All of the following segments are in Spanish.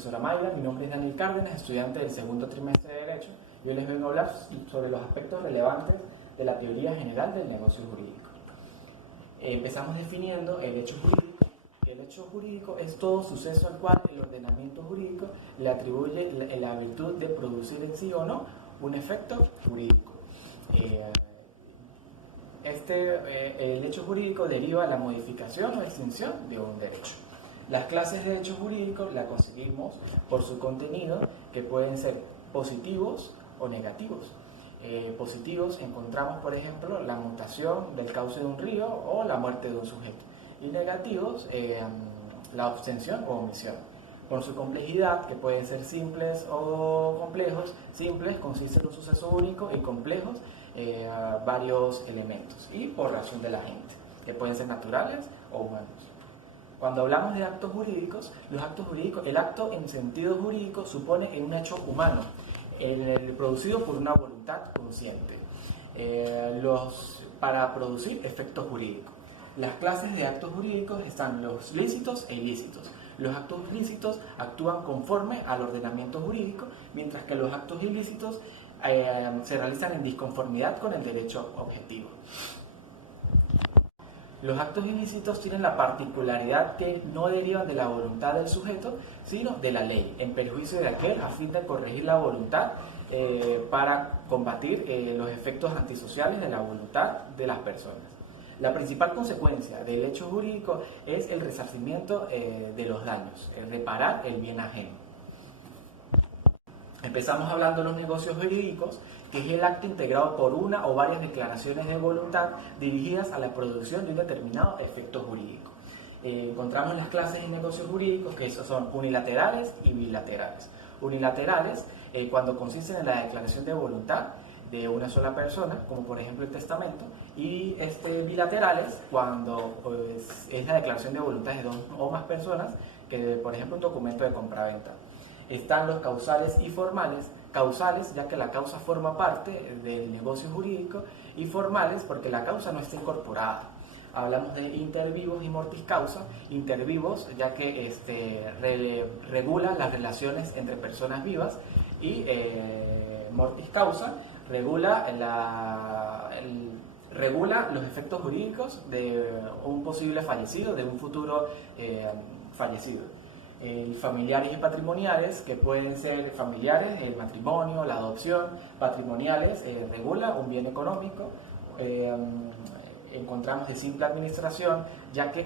profesora Mayra, mi nombre es Daniel Cárdenas, estudiante del segundo trimestre de Derecho, y hoy les vengo a hablar sobre los aspectos relevantes de la teoría general del negocio jurídico. Empezamos definiendo el hecho jurídico. El hecho jurídico es todo suceso al cual el ordenamiento jurídico le atribuye la virtud de producir en sí o no un efecto jurídico. El hecho jurídico deriva de la modificación o extinción de un derecho. Las clases de hecho jurídico las conseguimos por su contenido, que pueden ser positivos o negativos. Positivos encontramos, por ejemplo, la mutación del cauce de un río o la muerte de un sujeto. Y negativos, la abstención o omisión. Por su complejidad, que pueden ser simples o complejos, simples consiste en un suceso único y complejos varios elementos. Y por razón de la gente, que pueden ser naturales o humanos. Cuando hablamos de actos jurídicos, el acto en sentido jurídico supone un hecho humano, producido por una voluntad consciente, para producir efectos jurídicos. Las clases de actos jurídicos están los lícitos e ilícitos. Los actos lícitos actúan conforme al ordenamiento jurídico, mientras que los actos ilícitos se realizan en disconformidad con el derecho objetivo. Los actos ilícitos tienen la particularidad que no derivan de la voluntad del sujeto, sino de la ley, en perjuicio de aquel a fin de corregir la voluntad para combatir los efectos antisociales de la voluntad de las personas. La principal consecuencia del hecho jurídico es el resarcimiento de los daños, el reparar el bien ajeno. Empezamos hablando de los negocios jurídicos, que es el acto integrado por una o varias declaraciones de voluntad dirigidas a la producción de un determinado efecto jurídico. Encontramos las clases de negocios jurídicos, que esos son unilaterales y bilaterales. Unilaterales, cuando consisten en la declaración de voluntad de una sola persona, como por ejemplo el testamento, y bilaterales, cuando es la declaración de voluntad de dos o más personas, que por ejemplo un documento de compraventa. Están los causales y formales. Causales, ya que la causa forma parte del negocio jurídico, y formales porque la causa no está incorporada. Hablamos de intervivos y mortis causa. Intervivos, ya que regula las relaciones entre personas vivas, y mortis causa regula los efectos jurídicos de un posible fallecido, de un futuro fallecido. Familiares y patrimoniales, que pueden ser familiares, el matrimonio, la adopción. Patrimoniales, regula un bien económico. Encontramos de simple administración, ya que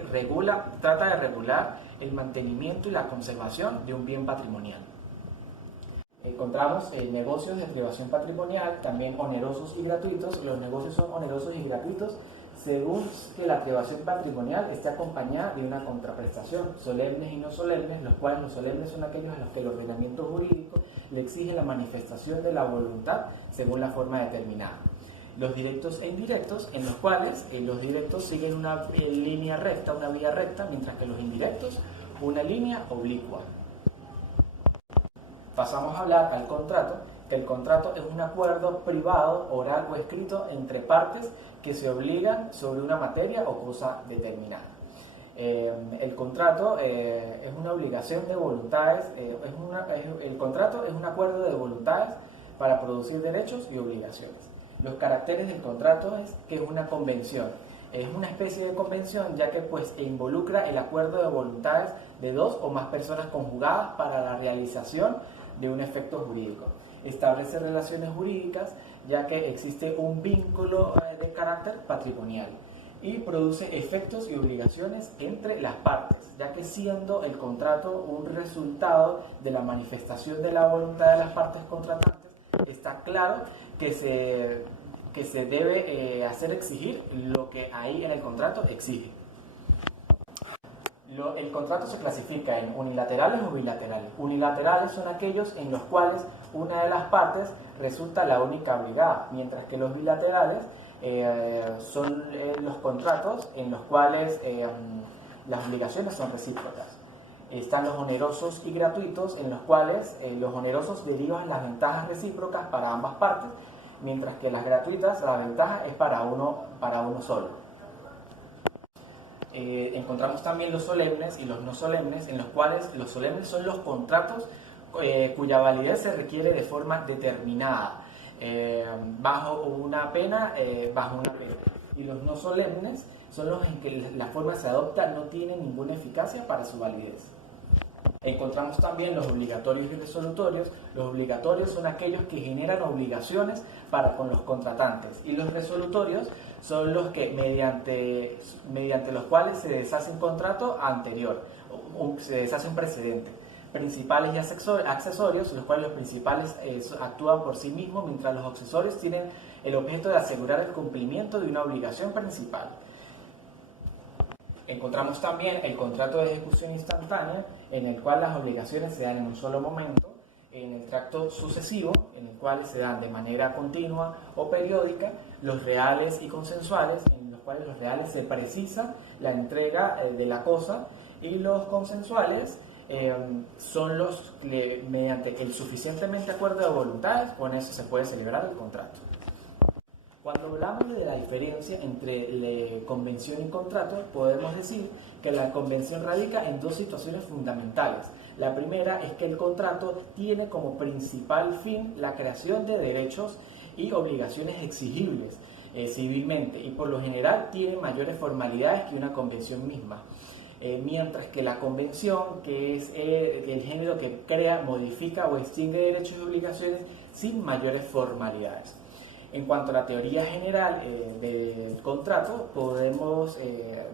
trata de regular el mantenimiento y la conservación de un bien patrimonial. Encontramos negocios de privación patrimonial, también onerosos y gratuitos. Los negocios son onerosos y gratuitos según que la privación patrimonial esté acompañada de una contraprestación, solemnes y no solemnes, los cuales los solemnes son aquellos a los que el ordenamiento jurídico le exige la manifestación de la voluntad según la forma determinada. Los directos e indirectos, en los cuales los directos siguen una línea recta, una vía recta, mientras que los indirectos una línea oblicua. Pasamos a hablar al contrato, que el contrato es un acuerdo privado, oral o escrito entre partes que se obligan sobre una materia o cosa determinada. El contrato es una obligación de voluntades, el contrato es un acuerdo de voluntades para producir derechos y obligaciones. Los caracteres del contrato es que es una convención. Es una especie de convención, ya que involucra el acuerdo de voluntades de dos o más personas conjugadas para la realización de un efecto jurídico. Establece relaciones jurídicas, ya que existe un vínculo de carácter patrimonial, y produce efectos y obligaciones entre las partes, ya que siendo el contrato un resultado de la manifestación de la voluntad de las partes contratantes, está claro que se debe hacer exigir lo que ahí en el contrato exige. El contrato se clasifica en unilaterales o bilaterales. Unilaterales son aquellos en los cuales una de las partes resulta la única obligada, mientras que los bilaterales son los contratos en los cuales las obligaciones son recíprocas. Están los onerosos y gratuitos, en los cuales los onerosos derivan las ventajas recíprocas para ambas partes, mientras que las gratuitas, la ventaja es para uno solo. encontramos también los solemnes y los no solemnes, en los cuales los solemnes son los contratos cuya validez se requiere de forma determinada, bajo una pena. Y los no solemnes son los en que la forma se adopta no tiene ninguna eficacia para su validez. Encontramos también los obligatorios y resolutorios. Los obligatorios son aquellos que generan obligaciones para con los contratantes, y los resolutorios son los que mediante los cuales se deshace un contrato anterior, se deshace un precedente. Principales y accesorios, los cuales los principales actúan por sí mismos, mientras los accesorios tienen el objeto de asegurar el cumplimiento de una obligación principal. Encontramos también el contrato de ejecución instantánea, en el cual las obligaciones se dan en un solo momento, en el tracto sucesivo, en el cual se dan de manera continua o periódica, los reales y consensuales, en los cuales los reales se precisa la entrega de la cosa, y los consensuales son los que, mediante el suficientemente acuerdo de voluntades, con eso se puede celebrar el contrato. Cuando hablamos de la diferencia entre convención y contrato, podemos decir que la convención radica en dos situaciones fundamentales. La primera es que el contrato tiene como principal fin la creación de derechos y obligaciones exigibles civilmente, y por lo general tiene mayores formalidades que una convención misma. Mientras que la convención, que es el género que crea, modifica o extingue derechos y obligaciones sin mayores formalidades. En cuanto a la teoría general del contrato, podemos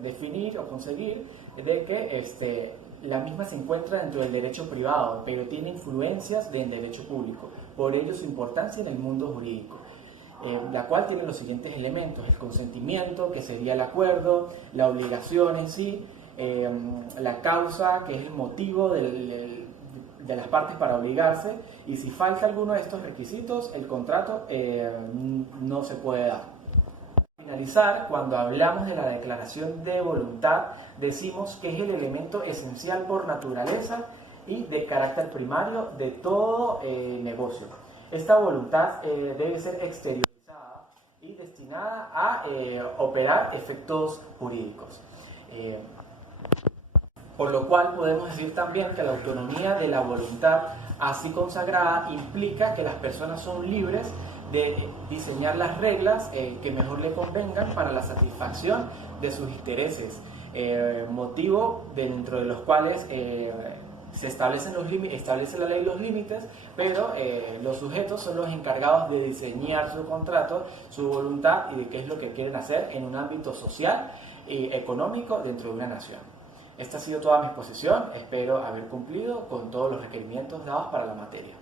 definir o conseguir de que la misma se encuentra dentro del derecho privado, pero tiene influencias del derecho público, por ello su importancia en el mundo jurídico, la cual tiene los siguientes elementos: el consentimiento, que sería el acuerdo; la obligación en sí; la causa, que es el motivo de las partes para obligarse, y si falta alguno de estos requisitos, el contrato no se puede dar. Para finalizar, cuando hablamos de la declaración de voluntad, decimos que es el elemento esencial por naturaleza y de carácter primario de todo negocio. Esta voluntad debe ser exteriorizada y destinada a operar efectos jurídicos. Por lo cual podemos decir también que la autonomía de la voluntad así consagrada implica que las personas son libres de diseñar las reglas que mejor le convengan para la satisfacción de sus intereses, motivo dentro de los cuales se establecen establece la ley los límites, pero los sujetos son los encargados de diseñar su contrato, su voluntad y de qué es lo que quieren hacer en un ámbito social y económico dentro de una nación. Esta ha sido toda mi exposición, espero haber cumplido con todos los requerimientos dados para la materia.